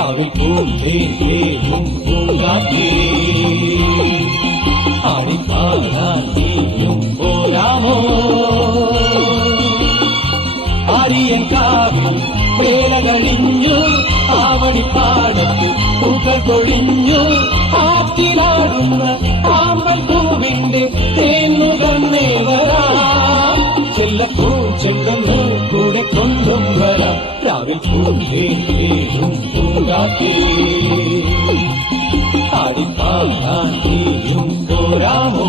രാവിൽ പൂന്തേനും പൂങ്കാറ്റേ ആടിപ്പാടാനും പോലാമോ ആരിയൻ കാവിൽ വേലകളിഞ്ഞു ആവണിപ്പാടത്ത് പൂക്കൾ കൊഴിഞ്ഞു ആറ്റിലാടുന്ന ആമ്പൽ പൂവിന്റെ തേന്നുകണ്ണേ വരാം ചെല്ലപ്പൂച്ചെണ്ടെന്ന് കൂടെ കൊണ്ടും വരാം രാവിൽ പൂന്തേനും പൂങ്കാറ്റേ ആടിപ്പാടാൻ നീയും പോരാമോ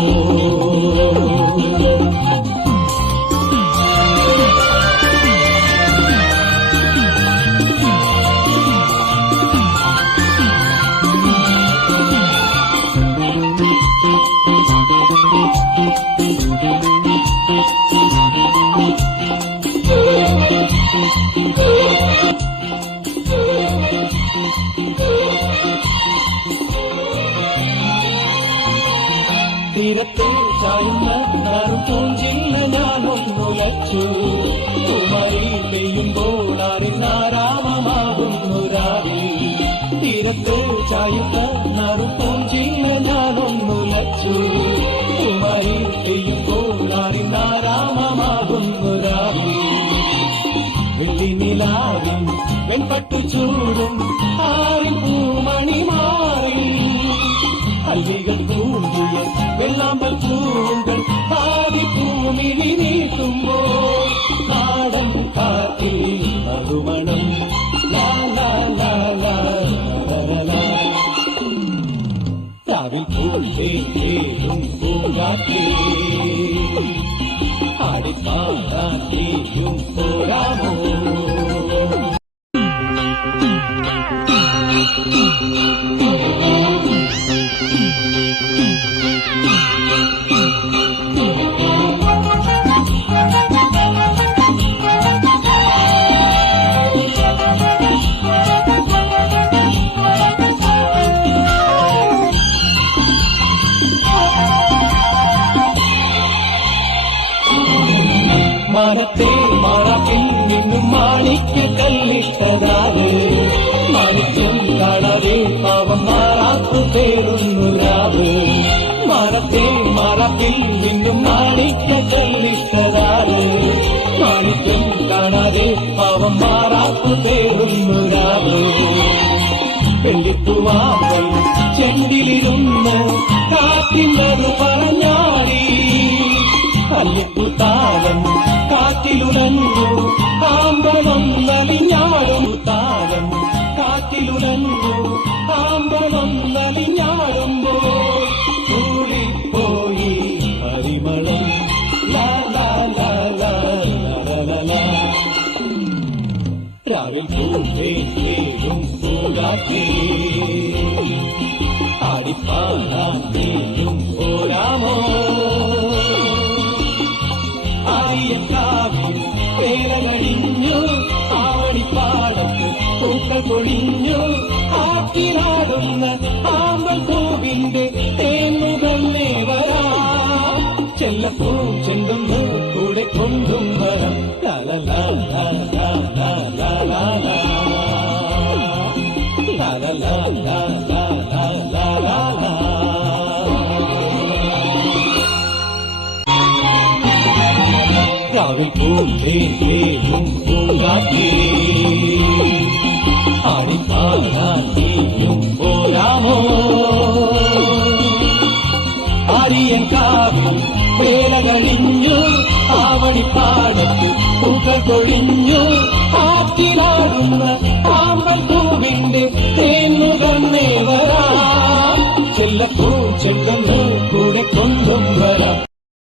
തീരത്തെ ചായുന്ന പൂഞ്ചില്ല ഞാനൊന്നുലച്ചു കുമരി പെയ്യുമ്പോൾ ആരാമമാകുന്നു രാവിൽ തീരത്തെ ചായുന്ന പൂഞ്ചില്ല ഞാനൊന്നുലച്ചു കുമരി പെയ്യുമ്പോൾ ആരാമമാകുന്നു രാവിൽ വെള്ളി നിലാവിൽ വെൺപട്ടു ചൂടും ആരും പൂമണി മാറി കല്ലികൾ പൂമ്പുള്ള വെള്ളാമ്പൽ പൂവുകൾ ആദി പൂമിനി നീട്ടുമ്പോൾ കാടം കാറ്റിൽ മറുമണം രാവിൽ പൂന്തേനും പൂങ്കാറ്റേ ആടിപ്പാടാൻ നീയും പോരാമോ മരത്തെ മറക്കിൽ നിന്നും മാണിക്ക കല്ലിട്ടതാവ് മണിക്കും കാണാതെ പാവം മാറാത്തു തേടുന്നു രാവ് മരത്തെ മറക്കിൽ നിന്നും മാണിക്ക കല്ലിട്ടതാവ് മണിക്കും കാണാതെ പാവം മാറാത്തു തേടുന്നു രാവ് വെള്ളിപ്പുവാകൾ ചെണ്ടിലിരുന്ന് കാറ്റിനൊരു പറഞ്ഞാടി കല്ലിപ്പുത്താലം കാറ്റിലുടഞ്ഞു ആമ്പളൊന്നലിഞ്ഞാടും താലം കാറ്റിലുടഞ്ഞു ആമ്പളൊന്നലിഞ്ഞാടുമ്പോൾ കൂടിപ്പോയി പരിമളം രാവിൽ പൂന്തേനും പൂങ്കാറ്റേ ആടിപ്പാടാൻ നീയും പോരാമോ വേലകളിഞ്ഞു ആവണിപ്പാടത്ത് പൂക്കൾ കൊഴിഞ്ഞു ആറ്റിലാടുന്ന ആമ്പൽ പൂവിന്റെ തേന്നുകണ്ണേ വരാം ചെല്ലപ്പൂച്ചെന്തെന്ന് കൂടെ കൊണ്ടും വരാം രാവിൽ പൂന്തേനും പൂങ്കാറ്റേ ആടിപ്പാടാൻ നീയും പോരാമോ ആരിയൻ കാവിൽ വേലകളിഞ്ഞു ആവണിപ്പാടത്ത് പൂക്കൾ കൊഴിഞ്ഞു ആറ്റിലാടുന്ന ആമ്പൽ പൂവിന്റെ തേന്നുകണ്ണേ വരാം ചെല്ലപ്പൂച്ചെണ്ടെന്ന് കൂടെ കൊണ്ടും